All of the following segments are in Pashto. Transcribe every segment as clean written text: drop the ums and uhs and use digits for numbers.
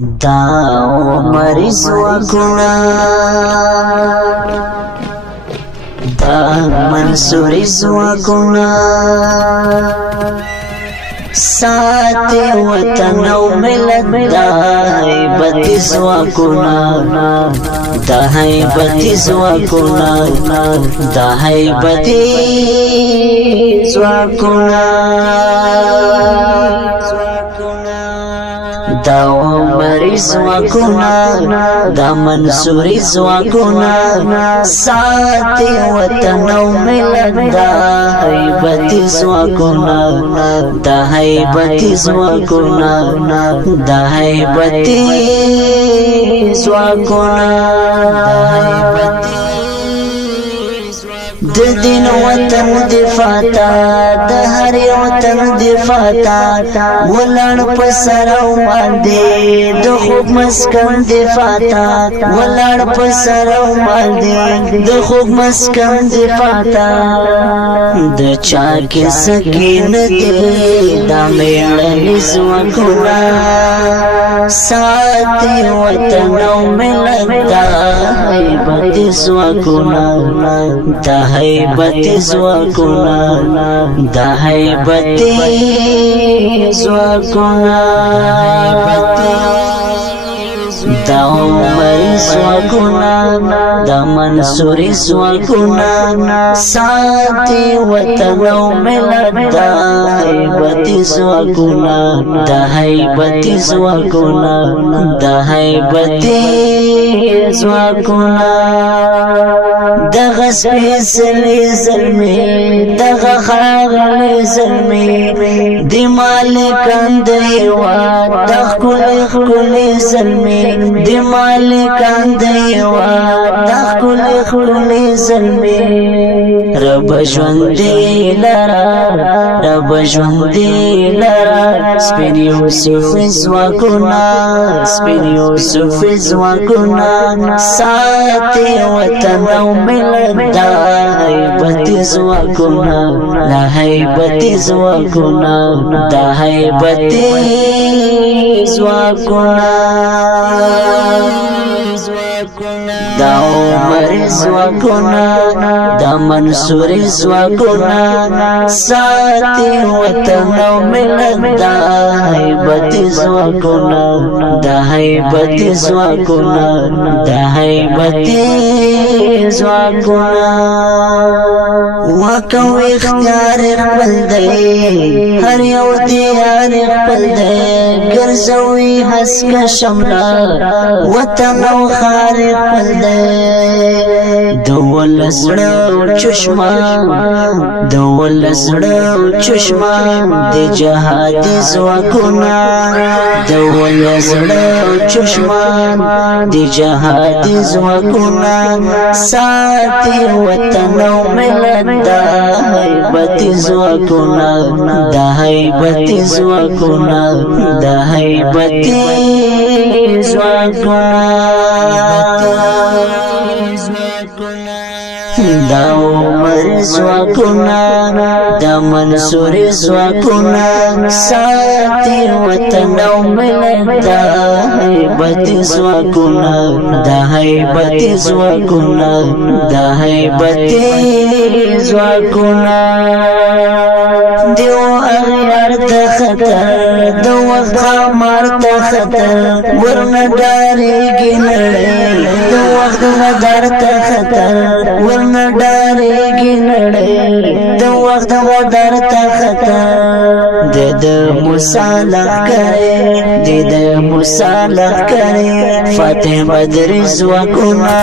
دا مریض وکنا دا منصوری وکنا سات وطن او ملت دا حیبت وکنا دا حیبت وکنا دا حیبت وکنا دا مریض وکنا دا منصوری وکنا سات وطن او ملت دا حیبت وکنا دا حیبت وکنا دا حیبت وکنا د دین وطن دفاع تا د هر وطن دفاع تا ولړ په سر او باندې د خوب مسکن دفاع تا ولړ په سر او باندې د خوب مسکن دفاع تا د چا کې سکینه دې دا مېړنی زوکنا سات وطن او ملت دا حیبت زوکنا دا حیبت وکنا دا حیبت وکنا دا مریض وکنا دا منصوری وکنا سات وطن او ملت دا حیبت وکنا دا حیبت وکنا دا حیبت وکنا دغه سپیڅلی ظلمي دغه ښاغلی ظلمي د مالکان د هېواد د ښکلي ښکلي ظلمي د مالکان د هېواد د ښکلي ښکلي ظلمي رب ژوندي لره رب ژوندي لره سپین یوسف ځواکونه سپین یوسف ځواکونه ساتي وطن او ملت دا حیبت ځواکونه لا حیبت ځواکونه دا حیبت ځواکونه دا مریض وکنا دا منصوری وکنا ساتي وطن او ملت دا حیبت وکنا دا حیبت وکنا دا حیبت وکنا وکو اختیار خپل دی هر یو دیار خپل دی ګرځوي هسکه شمله وطن او خار خپل دی د ولسړو چشمه د ولسړو چشمه د جهادي ځواکونه د ولسړو چشمه د جهادي ځواکونه ساتي وطن او ملت دا حیبت ځواکونه دا حیبت ځواکونه دا حیبت ځواکونه دا مریض وکنا دا منصوری وکنا ساتي وطن او ملت دا حیبت وکنا دا حیبت وکنا دا حیبت وکنا دیو اغیار ته خطر دو وخت خامار ته خطر ورنه ډارېږي نړۍ دو وخت مدار ته خطر ورنه ډارېږي نړۍ د وخت مدار ته خطر د موسی لښکرې د موسی لښکرې فاتح بدري ځواکونه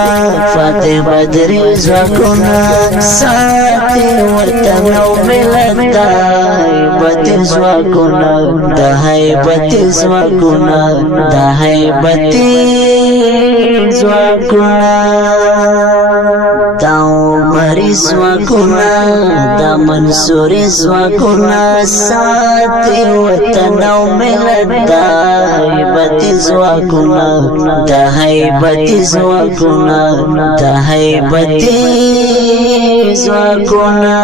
فاتح بدري ځواکونه ساتي وطن او ملت دا حیبت ځواکونه دا حیبت ځواکونه دا حیبت ځواکونه دا مریض وکنا دا منصوری وکنا ساتي وطن او ملت دا حیبت وکنا دا حیبت وکنا دا حیبت وکنا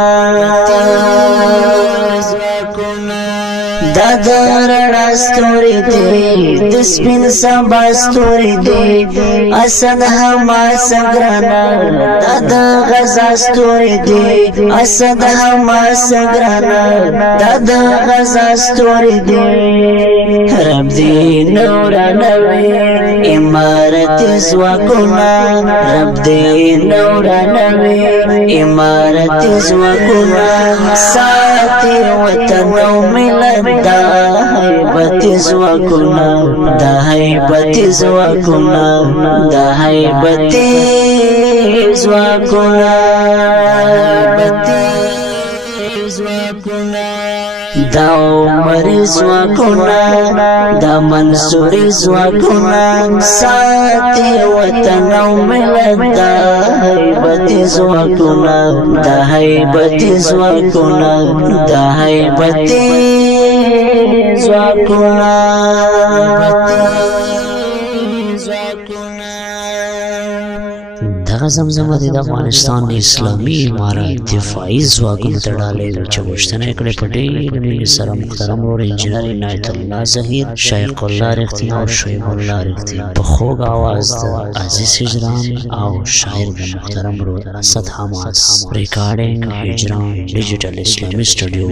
دا د رڼا ستوري دی د سپین سبا ستوري دی اسد حماس ګرانا دا د غزا ستوري دی اسد حماس ګرانا دا د غزا ستوري دی رب دې نورانوي امارت زواکونا رب دې نورانوي امارت زواکونا ساتي وطن او ملت دا هیبت زواکونا دا هیبت زواکونا دا هیبت زواکونا دا عمر زواکونا دا منصور زواکونا ساتي وطن او ملت دا هیبت زواکونا دا هیبت زواکونا دا هیبت زواکونا دغه زمزمه د افغانستان اسلامي امارت دفاعي ځواکونو ته ډالۍ وه چې غوښتنه یې کړې په ډېر مینې سره محترم ورور انجینر عنایت الله ظهیر شیخ الله رښتین او شعیب الله رښتین په خوږ اواز د عزیز هجران او شاعر د محترم ورور اسد حماس ریکارډینګ هجران ډیجیټل اسلامي سټوډیو